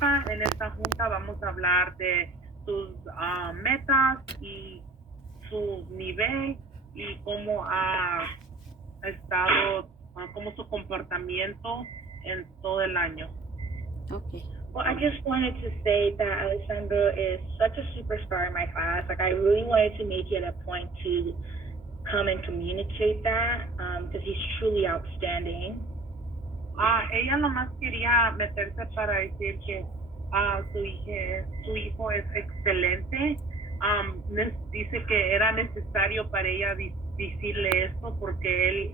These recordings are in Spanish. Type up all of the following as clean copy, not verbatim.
En esta junta vamos a hablar de sus metas y su nivel y cómo ha estado, como su comportamiento en todo el año. Okay. Well, I just wanted to say that Alessandro is such a superstar in my class. Like, I really wanted to make it a point to come and communicate that because he's truly outstanding. Ella nomás quería meterse para decir que su hijo es excelente. Dice que era necesario para ella decirle esto porque él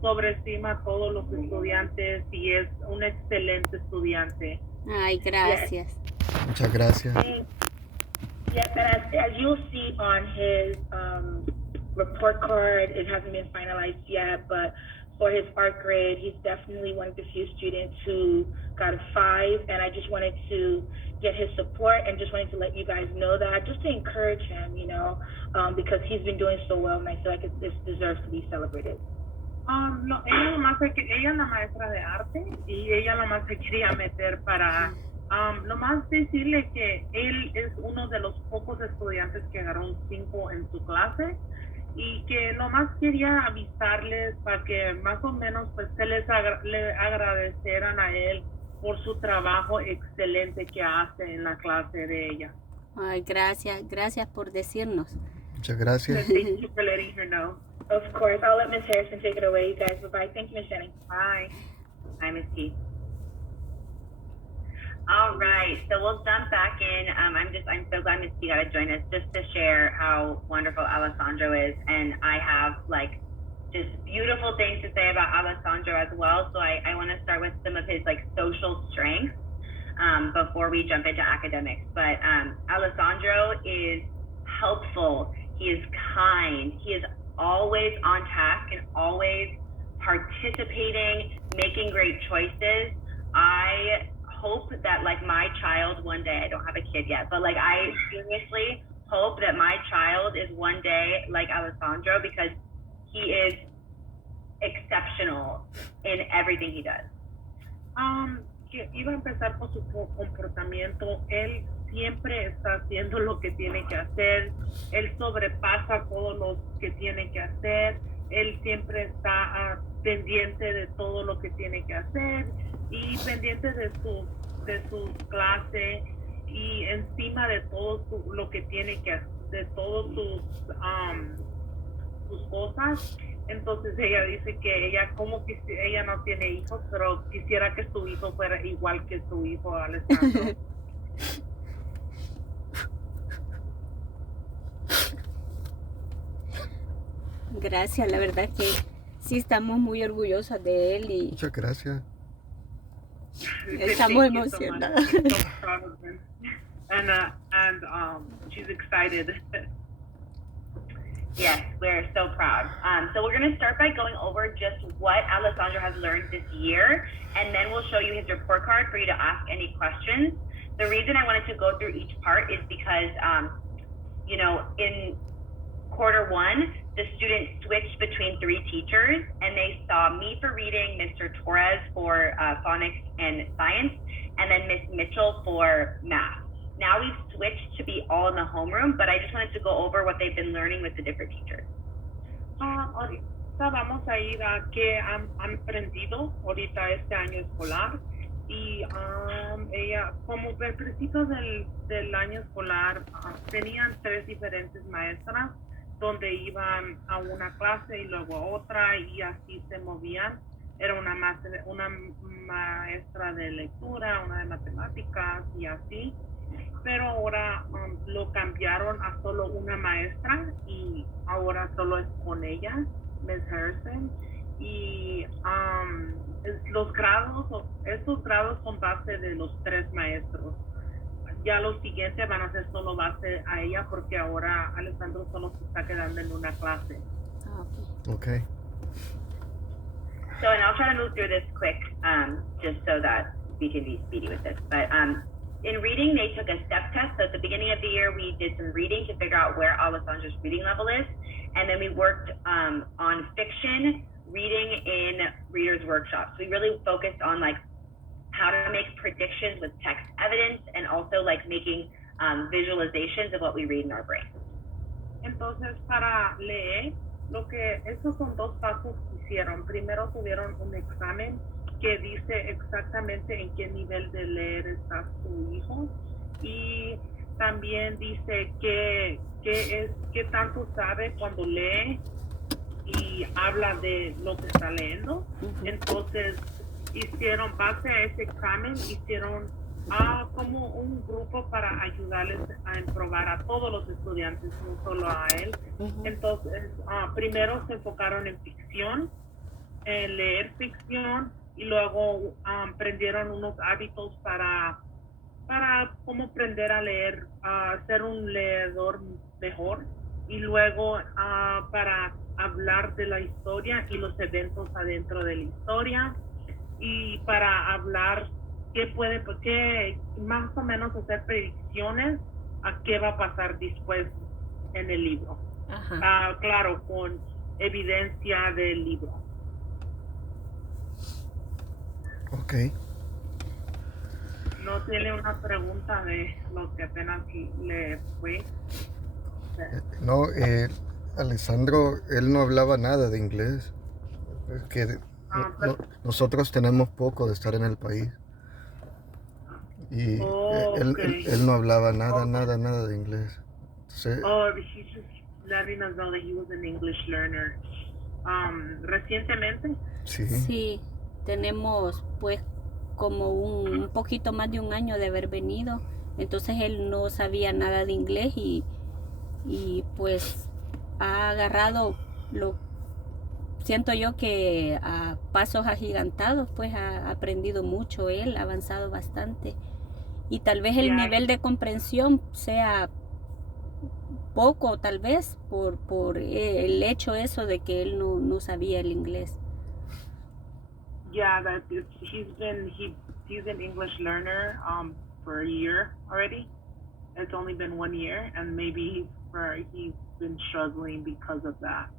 sobreestima a todos los estudiantes y es un excelente estudiante. Ay, gracias. Muchas gracias. Yes, and as you'll see on his report card, it hasn't been finalized yet, but for his art grade, he's definitely one of the few students who got a 5, and I just wanted to get his support and just wanted to let you guys know that, just to encourage him, because he's been doing so well, and I feel like this deserves to be celebrated. No, ella es la maestra de arte y ella nomás se quería meter para nomás decirle que él es uno de los pocos estudiantes que agarró un 5 en su clase y que nomás quería avisarles para que más o menos pues se le agradecieran a él por su trabajo excelente que hace en la clase de ella. Ay, gracias por decirnos. Muchas gracias. Thank you for letting her know. Of course, I'll let Ms. Harrison take it away, you guys. Bye-bye. Thank you, Ms. Jennings. Bye. Hi, Ms. T. All right, so we'll jump back in. I'm so glad Ms. T got to join us just to share how wonderful Alessandro is, and I have just beautiful things to say about Alessandro as well. So I want to start with some of his social strengths before we jump into academics. But Alessandro is helpful. He is kind. He is always on task and always participating, making great choices. I hope that my child one day, I don't have a kid yet, but I seriously hope that my child is one day like Alessandro because he is exceptional in everything he does. Que iba a empezar por su comportamiento. Él siempre está haciendo lo que tiene que hacer. Él sobrepasa todo lo que tiene que hacer. Él siempre está pendiente de todo lo que tiene que hacer y pendiente de su clase y encima de todo lo que tiene que hacer, de todas sus cosas. Entonces ella dice que ella no tiene hijos, pero quisiera que su hijo fuera igual que su hijo Alessandro. Gracias, la verdad que sí estamos muy orgullosas de él y Muchas gracias. estamos emocionadas. So proud of him. And she's excited. Yes, we're so proud. So we're going to start by going over just what Alessandro has learned this year, and then we'll show you his report card for you to ask any questions. The reason I wanted to go through each part is because, in quarter 1, the students switched between 3 teachers, and they saw me for reading, Mr. Torres for phonics and science, and then Miss Mitchell for math. Now we've switched to be all in the homeroom, but I just wanted to go over what they've been learning with the different teachers. Ahorita vamos a ir a qué han aprendido ahorita este año escolar y ella, como al principio del año escolar, tenían 3 diferentes maestras donde iban a una clase y luego a otra y así se movían. Era una maestra de lectura, una de matemáticas y así. Pero ahora lo cambiaron a solo una maestra y ahora solo es con ella, Ms. Harrison. Y estos grados son base de los 3 maestros. Ya los siguientes van a ser solo base a ella porque ahora Alessandro solo se está quedando en una clase. Okay. So, and I'll try to move through this quick, just so that we can be speedy with this. But in reading, they took a step test. So at the beginning of the year, we did some reading to figure out where Alessandro's reading level is. And then we worked on fiction, reading in readers' workshops. We really focused on how to make predictions with text evidence, and also like making visualizations of what we read in our brain. Entonces, para leer, esos son dos pasos que hicieron. Primero tuvieron un examen que dice exactamente en qué nivel de leer está su hijo, y también dice qué tanto sabe cuando lee y habla de lo que está leyendo. Entonces, hicieron, base a ese examen, hicieron como un grupo para ayudarles a probar a todos los estudiantes, no solo a él. Entonces, primero se enfocaron en ficción, en leer ficción, y luego aprendieron unos hábitos para cómo aprender a leer, ser un leedor mejor, y luego para hablar de la historia y los eventos adentro de la historia, y para hablar qué más o menos hacer predicciones a qué va a pasar después en el libro. Claro, con evidencia del libro. Ok. No tiene una pregunta de lo que apenas le fue. No, Alessandro, él no hablaba nada de inglés. Es que nosotros tenemos poco de estar en el país. Y él no hablaba nada de inglés. Entonces, He's just letting us know that he was an English learner. Recientemente. Sí, tenemos pues como un poquito más de un año de haber venido. Entonces él no sabía nada de inglés y pues ha agarrado siento yo que a pasos agigantados, pues ha aprendido mucho él, ha avanzado bastante. Y tal vez el nivel de comprensión sea poco, tal vez, por el hecho eso de que él no sabía el inglés. Yeah, he's an English learner for a year already. It's only been 1 year, and maybe he's been struggling because of that.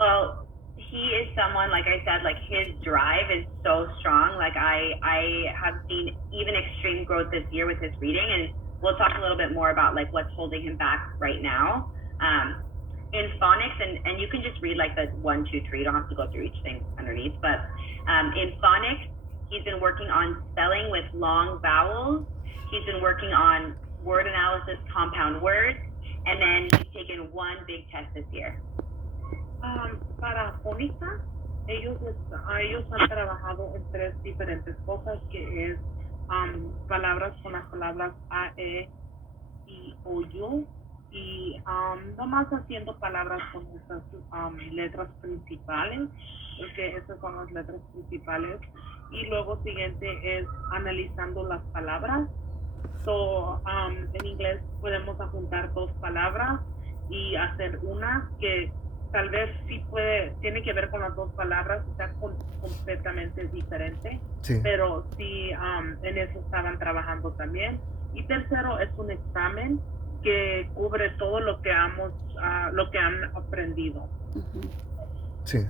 Well, he is someone, like I said, like his drive is so strong. Like I have seen even extreme growth this year with his reading, and we'll talk a little bit more about like what's holding him back right now. In phonics, and you can just read like the 1, 2, 3. You don't have to go through each thing underneath. But in phonics, he's been working on spelling with long vowels. He's been working on word analysis, compound words, and then he's taken one big test this year. Para fónica, ellos han trabajado en 3 diferentes cosas, que es palabras con las palabras A, E, I, O, U, y nomás haciendo palabras con esas letras principales, porque esas son las letras principales, y luego siguiente es analizando las palabras. En inglés podemos juntar 2 palabras y hacer una que tal vez sí tiene que ver con las 2 palabras, está completamente diferente, pero sí, en eso estaban trabajando también. Y tercero es un examen que cubre todo lo que han aprendido. Sí.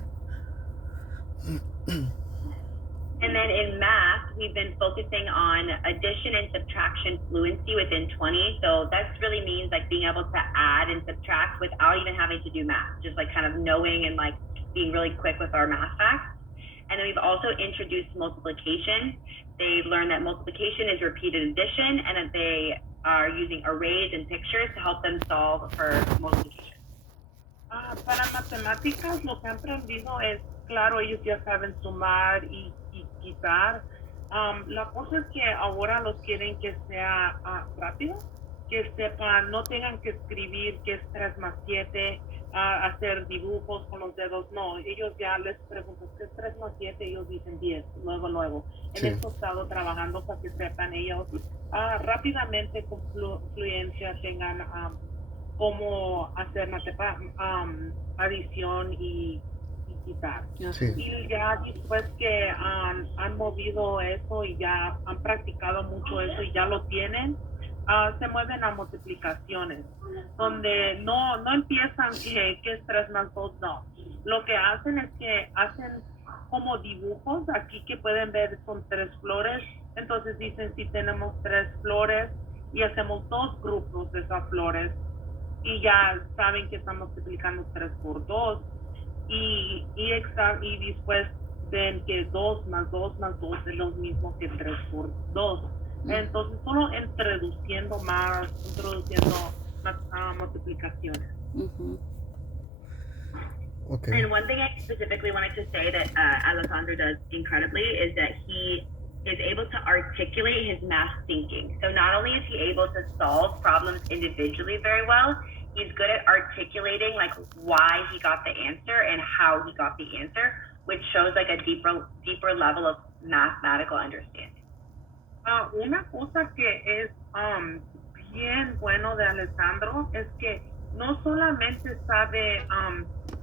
And then in math, we've been focusing on addition and subtraction fluency within 20. So that really means like being able to add and subtract without even having to do math, just like kind of knowing and like being really quick with our math facts. And then we've also introduced multiplication. They've learned that multiplication is repeated addition, and that they are using arrays and pictures to help them solve for multiplication. Para matemáticas, lo que han aprendido es, claro, ellos ya saben sumar y quitar. La cosa es que ahora los quieren que sea rápido, que sepan, no tengan que escribir que es 3 más 7, hacer dibujos con los dedos. No, ellos ya les preguntan qué es 3 más 7, ellos dicen 10, luego. En eso he estado trabajando para que sepan ellos rápidamente con fluencia, tengan cómo hacer adición y quitar. Y ya después que han movido eso y ya han practicado mucho eso y ya lo tienen, se mueven a multiplicaciones, donde no empiezan que es 3 más 2, no. Lo que hacen es que hacen como dibujos aquí que pueden ver, son 3 flores. Entonces dicen si tenemos 3 flores y hacemos 2 grupos de esas flores y ya saben que estamos multiplicando 3 por 2 y después ven que 2 más 2 más 2 es lo mismo que 3 por 2. Entonces solo introduciendo más multiplicaciones. Okay. And one thing I specifically wanted to say that Alessandro does incredibly is that he is able to articulate his math thinking. So not only is he able to solve problems individually very well, he's good at articulating like why he got the answer and how he got the answer, which shows like a deeper level of mathematical understanding. Una cosa que es bien bueno de Alessandro es que no solamente sabe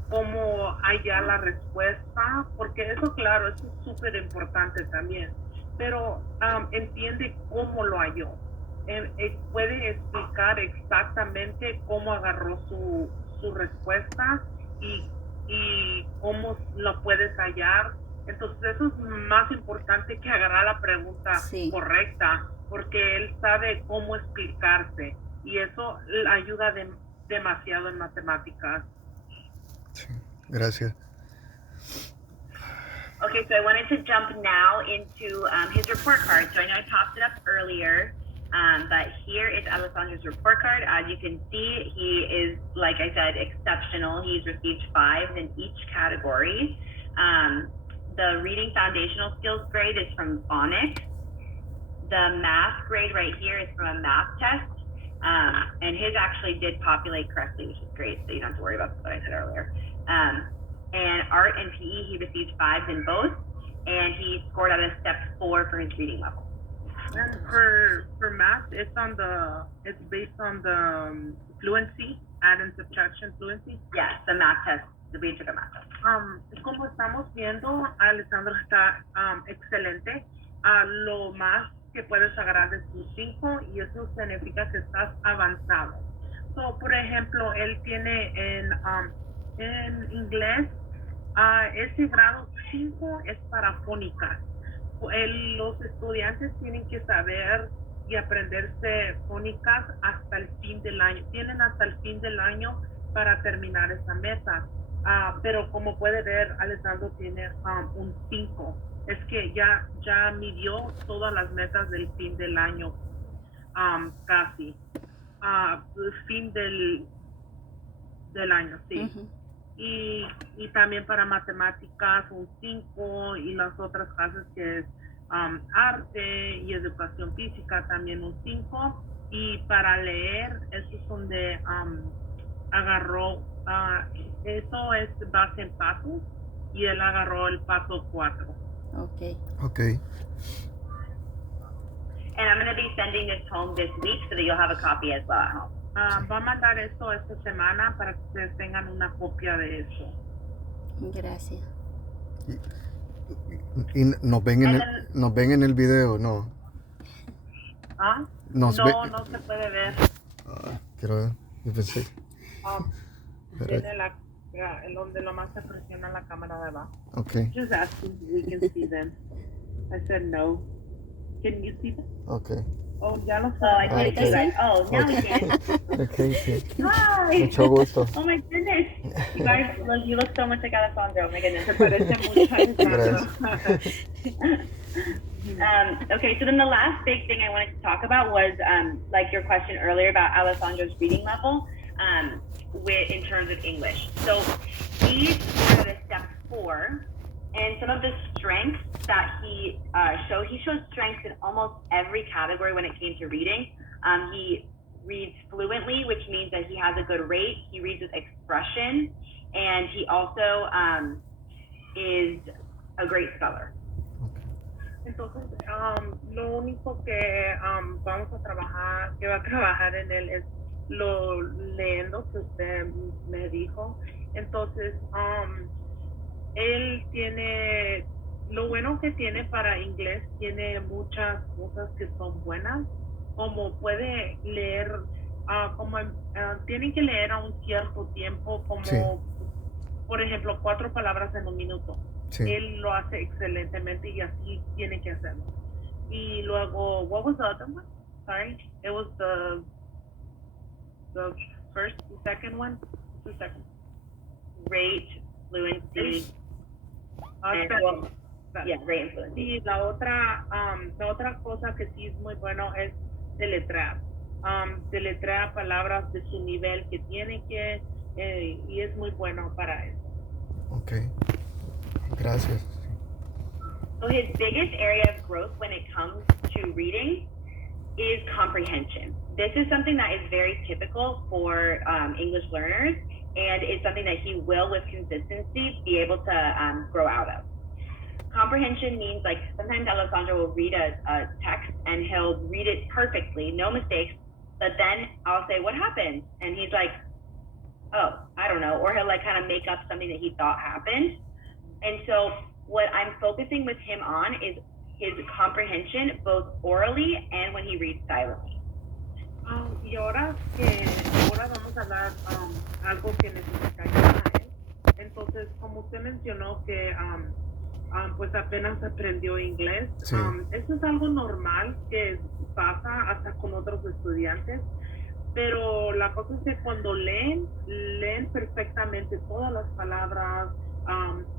cómo hallar la respuesta, porque eso claro, eso es súper importante también, pero entiende cómo lo halló. Puede explicar exactamente cómo agarró su respuesta y cómo lo puedes hallar. Entonces eso es más importante que agarrar la pregunta correcta, porque él sabe cómo explicarse y eso ayuda demasiado en matemáticas. Sí, gracias. Okay, so I wanted to jump now into his report card. So I know I popped it up earlier, but here is Alessandro's report card. As you can see, he is, like I said, exceptional. He's received 5 in each category. The reading foundational skills grade is from phonics. The math grade right here is from a math test. And his actually did populate correctly, which is great, so you don't have to worry about what I said earlier. And art and PE, he received 5s in both, and he scored at a step 4 for his reading level. And for math, it's based on the fluency, add and subtraction fluency. Yes, the math test. We took a math test. Como estamos viendo, Alessandro está excelente. Lo más que puedes agarrar es un 5 y eso significa que estás avanzado. So, por ejemplo, él tiene en inglés, ese grado 5 es para fónicas. Los estudiantes tienen que saber y aprenderse fónicas hasta el fin del año. Tienen hasta el fin del año para terminar esa meta. Pero como puede ver, Alessandro tiene un 5. Es que ya midió todas las metas del fin del año, casi. Fin del año, sí. Y también para matemáticas un 5 y las otras clases que es arte y educación física también un 5. Y para leer, esos son de agarró, eso es base en pasos y él agarró el paso 4. Okay. And I'm going to be sending this home this week so that you'll have a copy as well at home. Va a mandar esto esta semana para que ustedes tengan una copia de eso. Gracias. Y nos ven en el video, ¿no? No se puede ver. Quiero ver. Yo pensé. Tiene donde nomás se presiona la cámara de abajo. Okay. Just asking if we can see them. I said no. Can you see them? Okay. Oh, ya lo sé. Oh, I can't see that. Oh, now we can. Okay, sí. Hi. Mucho gusto. Oh my goodness. You guys, you look so much like Alessandro. Oh my goodness. Se parece mucho a Alessandro. Okay, so then the last big thing I wanted to talk about was like your question earlier about Alessandro's reading level in terms of English. So he's at a step 4, and some of the strengths that he showed strengths in almost every category when it came to reading. He reads fluently, which means that he has a good rate. He reads with expression, and he also is a great speller. Entonces, lo único que vamos a trabajar, que va a trabajar en él es lo leyendo que usted me dijo. Entonces, él tiene, lo bueno que tiene para inglés, tiene muchas cosas que son buenas, como puede leer, tiene que leer a un cierto tiempo, como, por ejemplo, 4 palabras en un minuto. Sí. Él lo hace excelentemente y así tiene que hacerlo. Y luego, what was the other one? Sorry, it was the first, the second one, the second. Rate, fluency, and, Spelling. well, yeah, rate and fluency. Y la otra cosa que sí es muy bueno es deletrear. Deletrear palabras de su nivel que tiene que, y es muy bueno para eso. Ok, gracias. So his biggest area of growth when it comes to reading is comprehension. This is something that is very typical for English learners, and it's something that he will, with consistency, be able to grow out of. Comprehension means, like, sometimes Alessandro will read a text and he'll read it perfectly, no mistakes, but then I'll say, what happened? And he's like, oh, I don't know. Or he'll like kind of make up something that he thought happened. And so what I'm focusing with him on is his comprehension, both orally and when he reads silently. Y ahora vamos a hablar algo que necesita ayuda a él. Entonces, como usted mencionó que pues apenas aprendió inglés, Sí. eso es algo normal que pasa hasta con otros estudiantes, pero la cosa es que cuando leen perfectamente todas las palabras,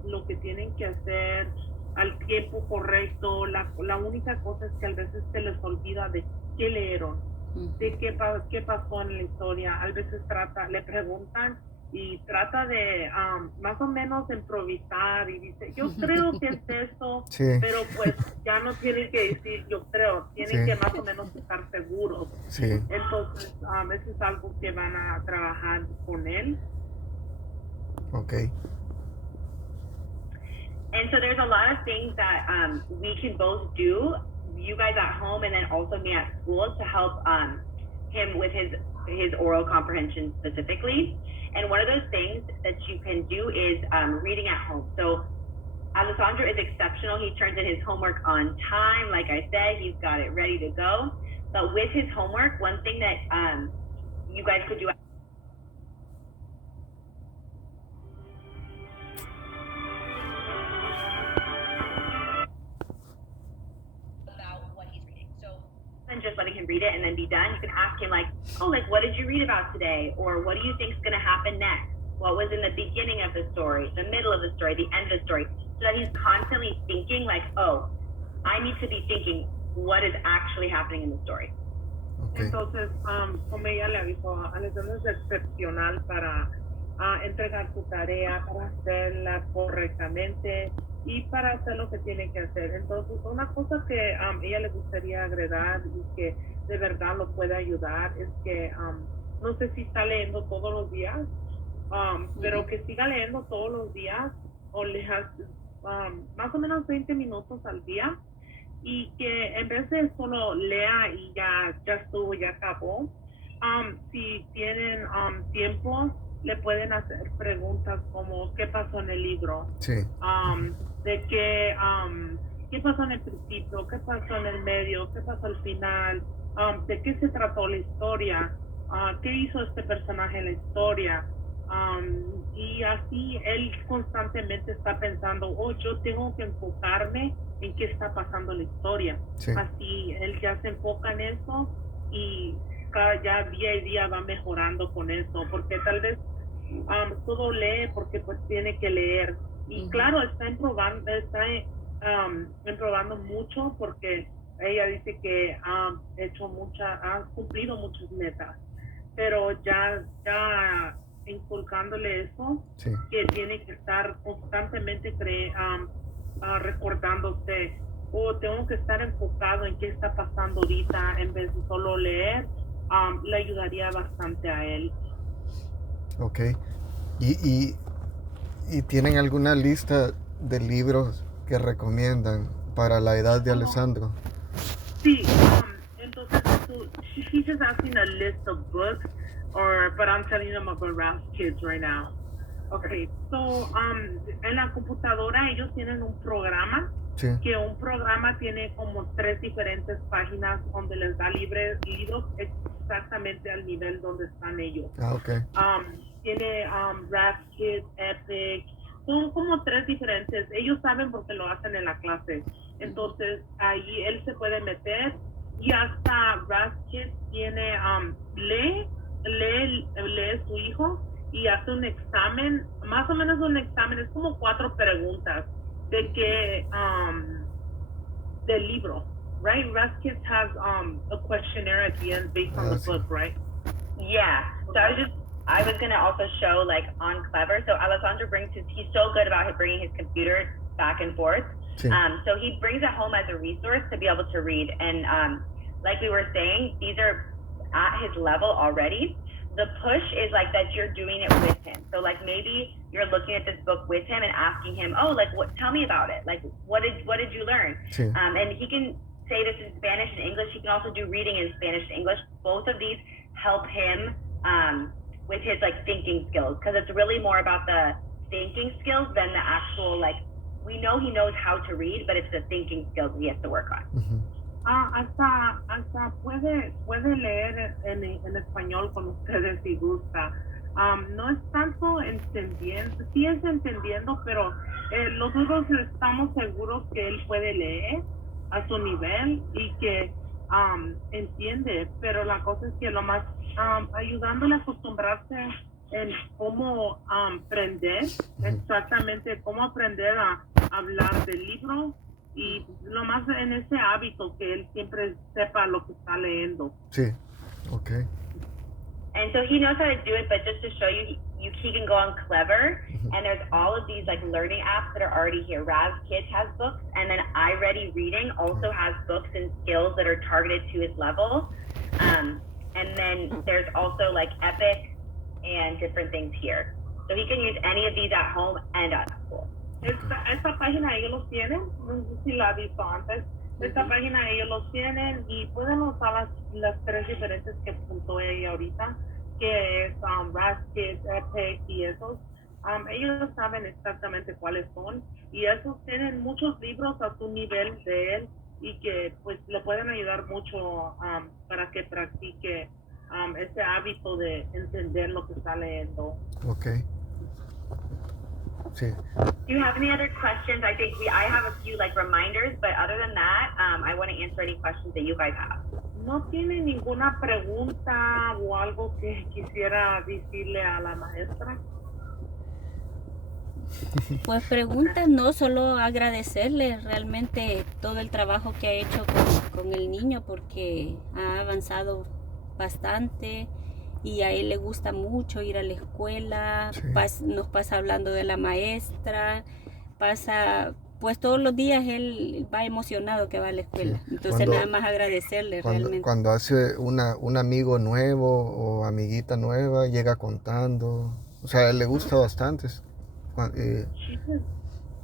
lo que tienen que hacer al tiempo correcto. La única cosa es que a veces se les olvida de qué leyeron, de qué pasó en la historia. A veces le preguntan y trata de más o menos improvisar y dice, yo creo que es esto, Sí. pero pues ya no tienen que decir yo creo, tienen Sí. que más o menos estar seguros. Sí. Entonces, eso es algo que van a trabajar con él. Ok. And so there's a lot of things that we can both do, you guys at home and then also me at school, to help him with his oral comprehension specifically. And one of those things that you can do is reading at home. So Alessandro is exceptional. He turns in his homework on time. Like I said, he's got it ready to go. But with his homework, one thing that you guys could do than just letting him read it and then be done. You can ask him, like, oh, like, what did you read about today? Or what do you think is going to happen next? What was in the beginning of the story, the middle of the story, the end of the story? So that he's constantly thinking, like, oh, I need to be thinking what is actually happening in the story. Okay. Entonces, como ella le avisó, Alessandro es excepcional para entregar su tarea, para hacerla correctamente y para hacer lo que tiene que hacer. Entonces, una cosa que ella le gustaría agregar y que de verdad lo puede ayudar es que no sé si está leyendo todos los días, pero que siga leyendo todos los días o más o menos 20 minutos al día, y que en vez de solo lea y ya estuvo, ya acabó, si tienen tiempo, le pueden hacer preguntas como ¿qué pasó en el libro? Sí. De qué pasó en el principio, qué pasó en el medio, qué pasó al final, de qué se trató la historia, qué hizo este personaje en la historia. Y así él constantemente está pensando, oh, yo tengo que enfocarme en qué está pasando en la historia. Sí. Así él ya se enfoca en eso y ya día y día va mejorando con eso, porque tal vez todo lee porque pues tiene que leer. Y claro, está improbando mucho, porque ella dice que ha cumplido muchas metas, pero ya inculcándole eso, Sí. que tiene que estar constantemente recordándose, tengo que estar enfocado en qué está pasando ahorita en vez de solo leer. Le ayudaría bastante a él. Ok. ¿Y tienen alguna lista de libros que recomiendan para la edad de Alessandro? Sí, entonces she's just asking a list of books, but I'm telling them about Ralph's Kids right now. Okay, so en la computadora ellos tienen un programa, Sí. que un programa tiene como 3 diferentes páginas donde les da libros exactamente al nivel donde están ellos. Ah, ok. Tiene Ralph's Kids, Epic, son como 3 diferentes. Ellos saben porque lo hacen en la clase. Entonces, ahí él se puede meter y hasta Raskin tiene, lee su hijo y hace un examen, más o menos un examen, es como 4 preguntas de que, del libro, right? Raskin has a questionnaire at the end based on the book, right? Yeah. So I was gonna also show like on Clever. So Alessandro he's so good about bringing his computer back and forth. Sí. So he brings it home as a resource to be able to read. And like we were saying, these are at his level already. The push is like that you're doing it with him. So like maybe you're looking at this book with him and asking him, oh, like tell me about it. Like what did you learn? Sí. And he can say this in Spanish and English. He can also do reading in Spanish and English. Both of these help him with his like thinking skills, because it's really more about the thinking skills than the actual, like, we know he knows how to read, but it's the thinking skills he has to work on. Ujú. Hasta puede leer en español con ustedes si gusta. No es tanto entendiendo, sí es entendiendo, pero nosotros estamos seguros que él puede leer a su nivel y que entiende, pero la cosa es que lo más ayudándole a acostumbrarse en cómo aprender, exactamente cómo aprender a hablar del libro y lo más en ese hábito que él siempre sepa lo que está leyendo. Sí, ok. And so he knows how to do it, but just to show you, he can go on Clever, and there's all of these like learning apps that are already here. Raz Kids has books, and then iReady Reading also has books and skills that are targeted to his level. And then there's also like Epic and different things here. So he can use any of these at home and at school. Esta página ellos los tienen, no sé si la ha visto antes. Esta página ellos los tienen y pueden usar las 3 diferentes que apuntó ella ahorita, que es Raskit, Epic y esos. Ellos saben exactamente cuáles son y esos tienen muchos libros a su nivel de él y que pues le pueden ayudar mucho para que practique ese hábito de entender lo que está leyendo. Ok. Sí. Do you have any other questions? I think I have a few like reminders, but other than that, I want to answer any questions that you guys have. ¿No tiene ninguna pregunta o algo que quisiera decirle a la maestra? Pues preguntas, no, solo agradecerle realmente todo el trabajo que ha hecho con el niño, porque ha avanzado bastante y a él le gusta mucho ir a la escuela. Sí. Nos pasa hablando de la maestra, pues todos los días él va emocionado que va a la escuela. Sí. Entonces nada más agradecerle realmente. Cuando hace un amigo nuevo o amiguita nueva, llega contando, o sea, a él le gusta bastante. She's just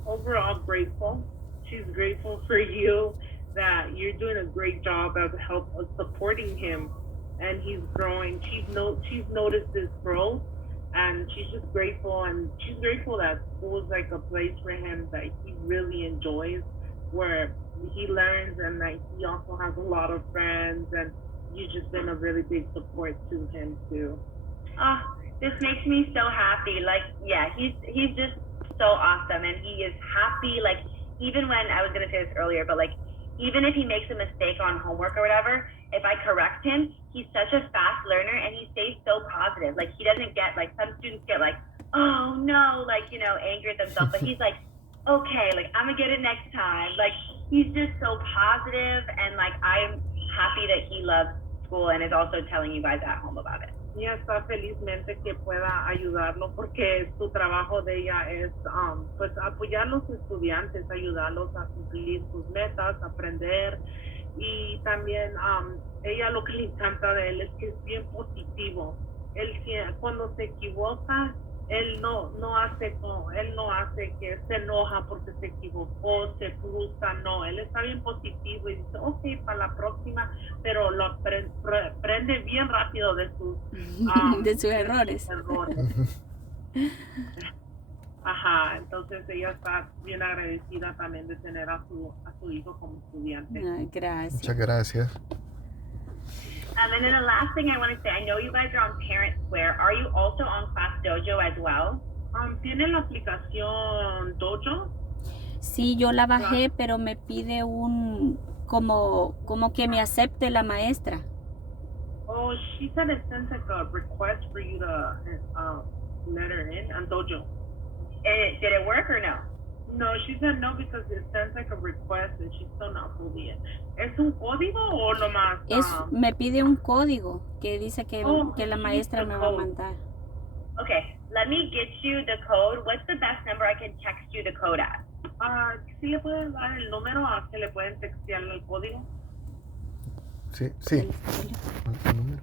overall grateful. She's grateful for you, that you're doing a great job of supporting him, and he's growing. She's noticed his growth, and she's just grateful. And she's grateful that school is like a place for him that he really enjoys, where he learns, and that he also has a lot of friends. And you've just been a really big support to him too. This makes me so happy. Like, yeah, he's just so awesome, and he is happy. Like, even when I was gonna say this earlier, but like, even if he makes a mistake on homework or whatever, if I correct him, he's such a fast learner, and he stays so positive. Like, he doesn't get like, some students get like, oh no, like, you know, angry at themselves, but he's like, okay, like, I'm gonna get it next time. Like, he's just so positive, and like, I'm happy that he loves school and is also telling you guys at home about it. Y está felizmente que pueda ayudarlo, porque su trabajo de ella es pues apoyar a los estudiantes, ayudarlos a cumplir sus metas, aprender, y también ella lo que le encanta de él es que es bien positivo. Él cuando se equivoca, él no hace que se enoja porque se equivocó, se frustra, no, él está bien positivo y dice, ok, para la próxima, pero lo aprende bien rápido de sus errores. Ajá, entonces ella está bien agradecida también de tener a su hijo como estudiante. Ay, gracias. Muchas gracias. And then the last thing I want to say, I know you guys are on Parent Square. Are you also on Class Dojo as well? ¿Tiene la aplicación Dojo? Sí, yo la bajé, pero me pide como que me acepte la maestra. Oh, she said it sends like a request for you to let her in on Dojo. Did it work or no? No, she said no because it sends like a request and she's still not fully in. ¿Es un código o nomás? Me pide un código que dice que la she maestra needs me the va a code. mandar. Okay, let me get you the code. What's the best number I can text you the code at? ¿Sí le puedes dar el número a que le pueden textear el código? Sí. El- ¿El número?